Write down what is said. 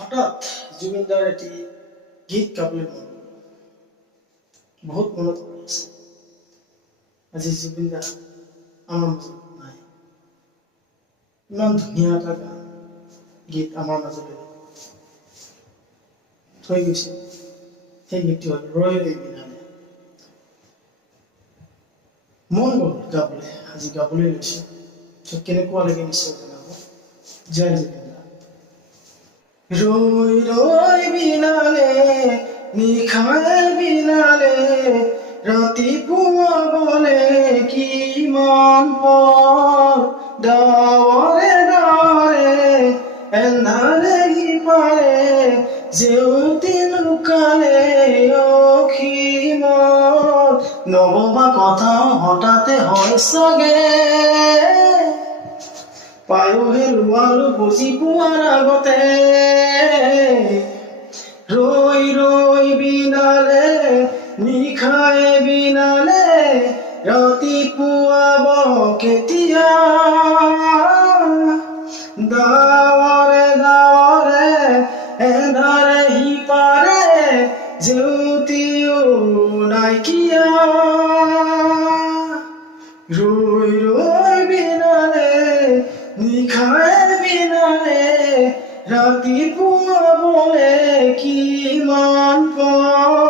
হঠাৎ জুবিনদাৰ এটি গীত গাবলৈ মন বহুত মনত পৰি আছে। আজি জুবিনদা আমাৰ মাজত নাই। ইমান ধুনীয়া এটা গান গীত আমাৰ মাজলৈ থৈ গৈছে। সেই গীতটো হ'ল ৰৈ ৰৈ বিনালে। মন গ'ল গাবলৈ, আজি গাবলৈ লৈছো। কেনেকুৱা লাগে নিশ্চয় জনাব। জয় জুবিনদা। ৰৈ ৰৈ বিনালে নিশাই বিনালে ৰাতিপুৱা বলে কিমান পৰ ডাৱৰে ডাৱৰে এন্ধাৰে সিপাৰে জেউতি লুকালে অসীমত নভবা কথাও হঠাতে হয় চাগে পায়হে লোৱালো বুজি পোৱাৰ আগতে ৰৈ ৰৈ বিনালে নিশাই বিনালে ৰাতিপুৱাব কেতিয়া ডাৱৰে ডাৱৰে এন্ধাৰে সিপাৰে জেউতিও নাইকিয়া ৰৈ ৰৈ বিনালে নিশাই বিনালে ৰাতিপুৱা বলে কিমান পৰ